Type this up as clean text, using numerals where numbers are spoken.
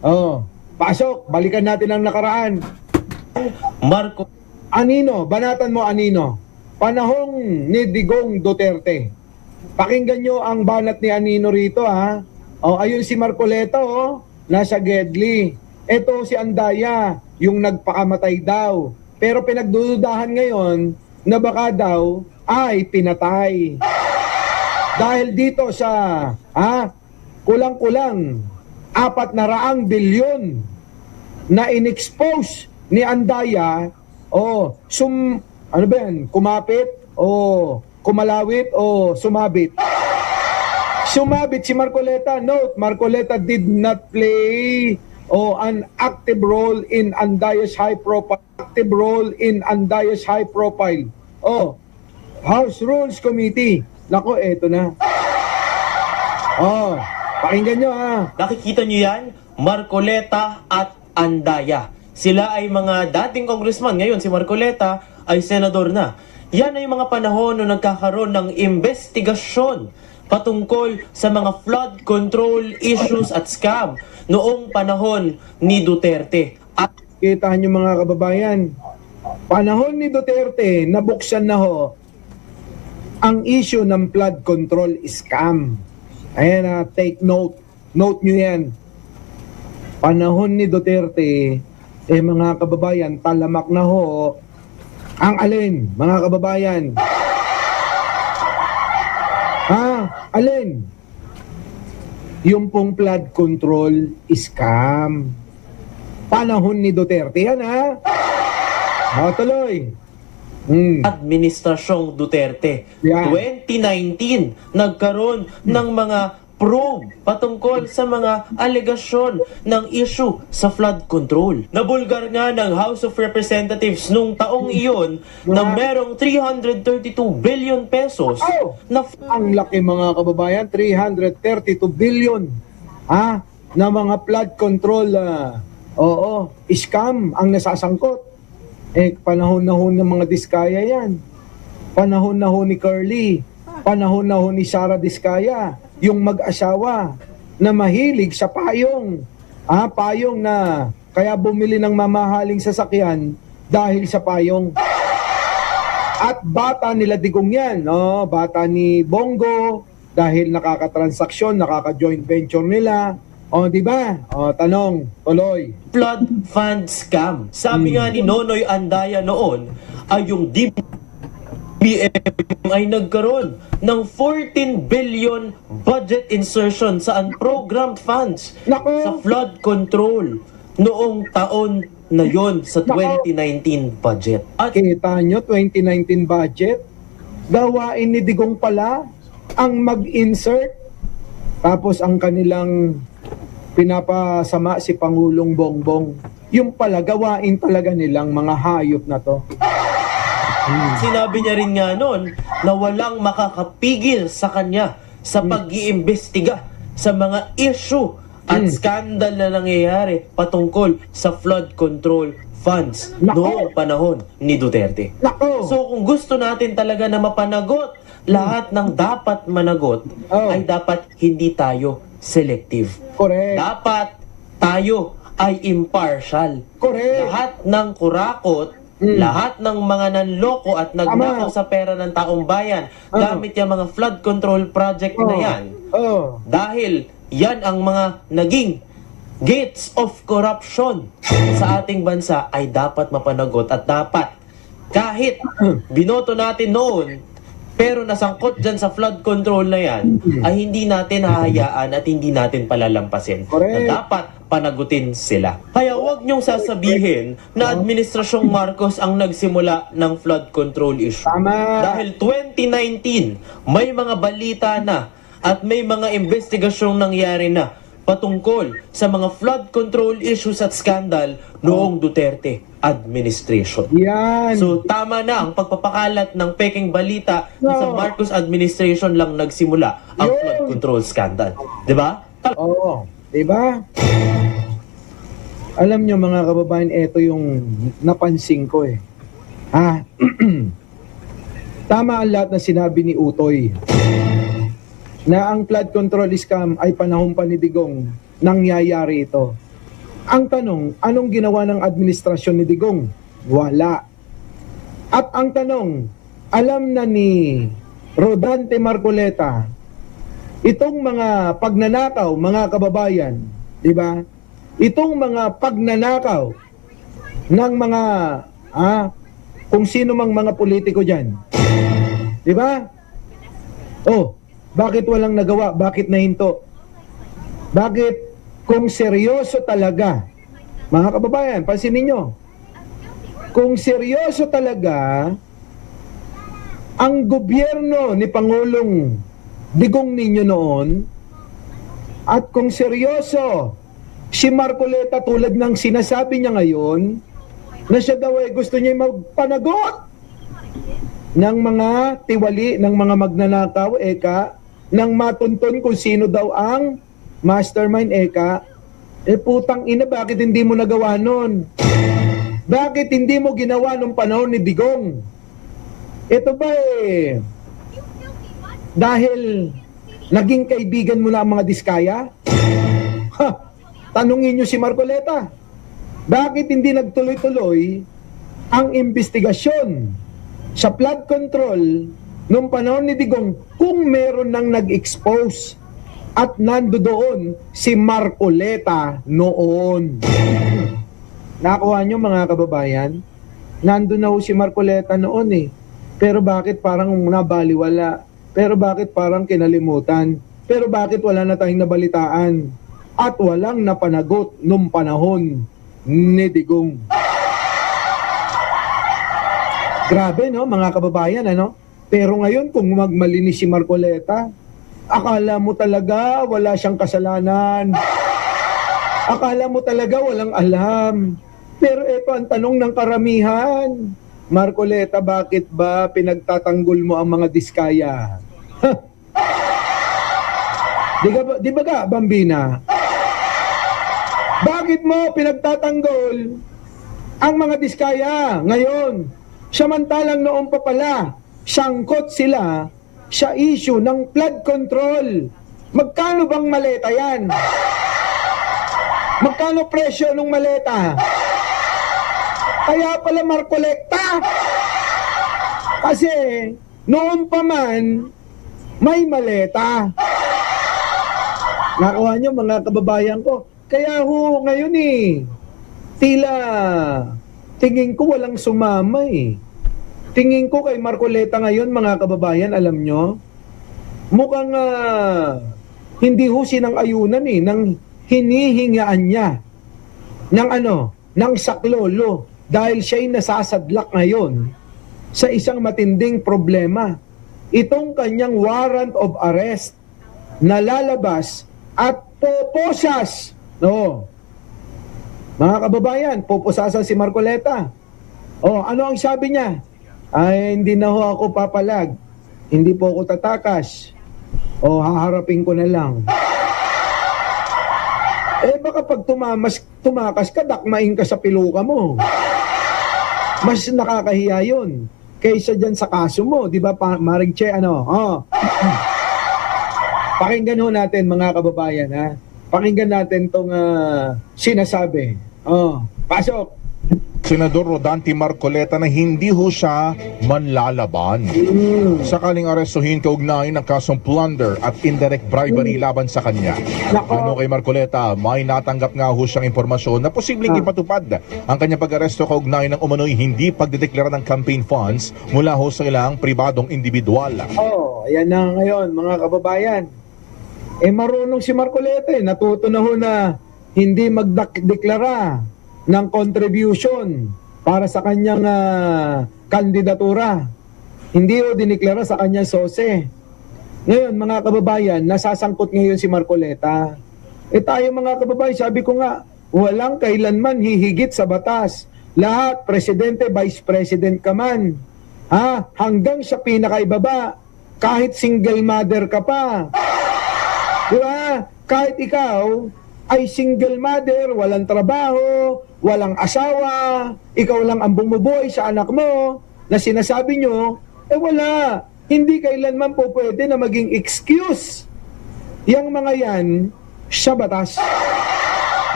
Oh, pasok, balikan natin ang nakaraan. Marco Anino, banatan mo Anino. Panahong ni Digong Duterte. Pakinggan nyo ang banat ni Anino rito ha. Oh, ayun si Marcoleta oh, nasa Gedli. Ito si Andaya, yung nagpakamatay daw. Pero pinagdududahan ngayon na baka daw ay pinatay. Dahil dito sa kulang-kulang 400 bilyon na inexpose ni Andaya ano ba yan? Kumapit o kumalawit o sumabit? Sumabit si Marcoleta. Note, Marcoleta did not play an active role in Andaya's high profile. Active role in Andaya's high profile. House Rules Committee. Nako, eto na. Pakinggan nyo ha. nakikita niyo yan? Marcoleta at Andaya. Sila ay mga dating congressman. Ngayon si Marcoleta ay senador na. Yan ay mga panahon na nagkakaroon ng investigasyon patungkol sa mga flood control issues at scam noong panahon ni Duterte. At Kita nyo mga kababayan, panahon ni Duterte, nabuksan na ho ang issue ng flood control scam. Ayan take note. Note nyo yan. Panahon ni Duterte, mga kababayan, talamak na ho ang alin, mga kababayan? Alin? Yung pong flood control scam. Panahon ni Duterte yan tuloy. Administrasyong Duterte. Yan. 2019, nagkaroon ng mga probe patungkol sa mga alegasyon ng issue sa flood control. Nabulgar nga ng House of Representatives nung taong iyon na merong 332 billion pesos na Ang laki mga kababayan, 332 billion na mga flood control scam ang nasasangkot. Panahon na ho ng mga Diskaya yan. Panahon na ho ni Curly. Panahon na ho ni Sara Diskaya. Yung mag-asawa na mahilig sa payong. Payong na kaya bumili ng mamahaling sasakyan dahil sa payong. At bata nila Digong yan. Bata ni Bongo dahil nakakatransaksyon, nakaka-joint venture nila. Di ba? Tanong, tuloy. flood fund scam. Sabi nga ni Nonoy Andaya noon ay yung DBM ay nagkaroon ng 14 billion budget insertion sa unprogrammed funds Nako! sa flood control noong taon na yon sa 2019 budget. At Kita nyo, 2019 budget, gawain ni Digong pala ang mag-insert. Tapos ang kanilang pinapasama si Pangulong Bongbong. Yung pala, gawain talaga nilang mga hayop na to. sinabi niya rin nga noon na walang makakapigil sa kanya sa pag-iimbestiga sa mga issue at skandal na nangyayari patungkol sa flood control funds noong panahon ni Duterte. Nako! So kung gusto natin talaga na mapanagot lahat ng dapat managot, ay dapat hindi tayo selective. Correct. Dapat tayo ay impartial. Correct. Lahat ng kurakot, lahat ng mga nanloko at nagnakaw sa pera ng taong bayan gamit yung mga flood control project na yan. Dahil yan ang mga naging gates of corruption sa ating bansa ay dapat mapanagot at dapat kahit binoto natin noon pero nasangkot dyan sa flood control na yan, ay hindi natin hahayaan at hindi natin palalampasin. Correct. Na dapat panagutin sila. Kaya huwag niyong sasabihin na Administrasyong Marcos ang nagsimula ng flood control issue. Tama. Dahil 2019, may mga balita na at may mga investigasyong nangyari na patungkol sa mga flood control issues at scandal noong Duterte administration. Yan. So tama na ang pagpapakalat ng peking balita na sa Marcos administration lang nagsimula ang Yun. flood control scandal. 'Di ba? Oo. Diba? Alam nyo mga kababayan, ito yung napansin ko Tama ang lahat na sinabi ni Utoy na ang flood control scam ay panahon pa ni Digong nangyayari ito. Ang tanong, anong ginawa ng administrasyon ni Digong? Wala. At ang tanong, alam na ni Rodante Marcoleta, itong mga pagnanakaw, mga kababayan, di ba? Itong mga pagnanakaw ng mga, kung sino mang mga politiko dyan. Di ba? Oh, bakit walang nagawa? Bakit nahinto? Bakit kung seryoso talaga, mga kababayan, pansinin nyo, kung seryoso talaga ang gobyerno ni Pangulong Digong ninyo noon, at kung seryoso si Marcoleta tulad ng sinasabi niya ngayon, na siya daw ay gusto niya magpanagot ng mga tiwali, ng mga magnanakaw, nang matunton kung sino daw ang mastermind, putang ina, bakit hindi mo nagawa nun? Bakit hindi mo ginawa nung panahon ni Digong? Ito ba dahil naging kaibigan mo na ang mga diskaya? Tanungin nyo si Marcoleta. Bakit hindi nagtuloy-tuloy ang investigasyon sa flood control nung panahon ni Digong kung meron nang nag-expose at nandoon si Marcoleta noon? Nakuha nyo mga kababayan? Nandun na ho si Marcoleta noon Pero bakit parang nabaliwala? Pero bakit parang kinalimutan? Pero bakit wala na tayong nabalitaan? At walang napanagot nung panahon ni Digong? Grabe, no, mga kababayan, ano? Pero ngayon, kung magmalinis si Marcoleta, akala mo talaga wala siyang kasalanan. Akala mo talaga walang alam. Pero ito ang tanong ng karamihan. Marcoleta, bakit ba pinagtatanggol mo ang mga diskaya? Di ba ka, Bambina? Bakit mo pinagtatanggol ang mga diskaya ngayon? Samantalang noon pa pala, sangkot sila sa issue ng flood control. Magkano bang maleta yan? Magkano presyo ng maleta? Kaya pala Marcoleta. Kasi noon pa man may maleta. Nakuha nyo mga kababayan ko. Kaya ho ngayon tila tingin ko walang sumama Tingin ko kay Marcoleta ngayon mga kababayan, alam nyo, mukhang hindi ho sinang-ayunan ng hinihingaan niya ng saklolo dahil siya'y nasasadlak ngayon sa isang matinding problema. Itong kanyang warrant of arrest na lalabas at poposas. No. Mga kababayan, poposasan si Marcoleta. Ano ang sabi niya? Ay, hindi na ho ako papalag. Hindi po ako tatakas. Haharapin ko na lang. Baka pag tumakas ka, dakmain ka sa piluka mo. Mas nakakahiya yun kaysa dyan sa kaso mo. Di ba, Maring Che, Pakinggan ho natin, mga kababayan, ha? Pakinggan natin tong sinasabi. Pasok! Senador Rodante Marcoleta na hindi ho siya manlalaban. Sakaling arestuhin kaugnay ng kasong plunder at indirect bribery laban sa kanya. Ano kay Marcoleta, may natanggap nga ho siyang impormasyon na posibleng ipatupad ang kanyang pag-aresto kaugnay ng umano'y hindi pagdedeklara ng campaign funds mula ho sa ilang pribadong individual. Ayan na ngayon mga kababayan. Marunong si Marcoleta natuto na ho na hindi magdeklara ng contribution para sa kanyang kandidatura. Hindi o diniklara sa kanyang sose. Ngayon, mga kababayan, nasasangkot ngayon si Marcoleta. Tayo mga kababayan, sabi ko nga, walang kailanman hihigit sa batas. Lahat, presidente, vice president ka man. Hanggang sa pinakaibaba, kahit single mother ka pa. Diba? Kahit ikaw ay single mother, walang trabaho, walang asawa, ikaw lang ang bumubuhay sa anak mo, na sinasabi nyo, wala. Hindi kailanman po pwede na maging excuse yang mga yan sa batas.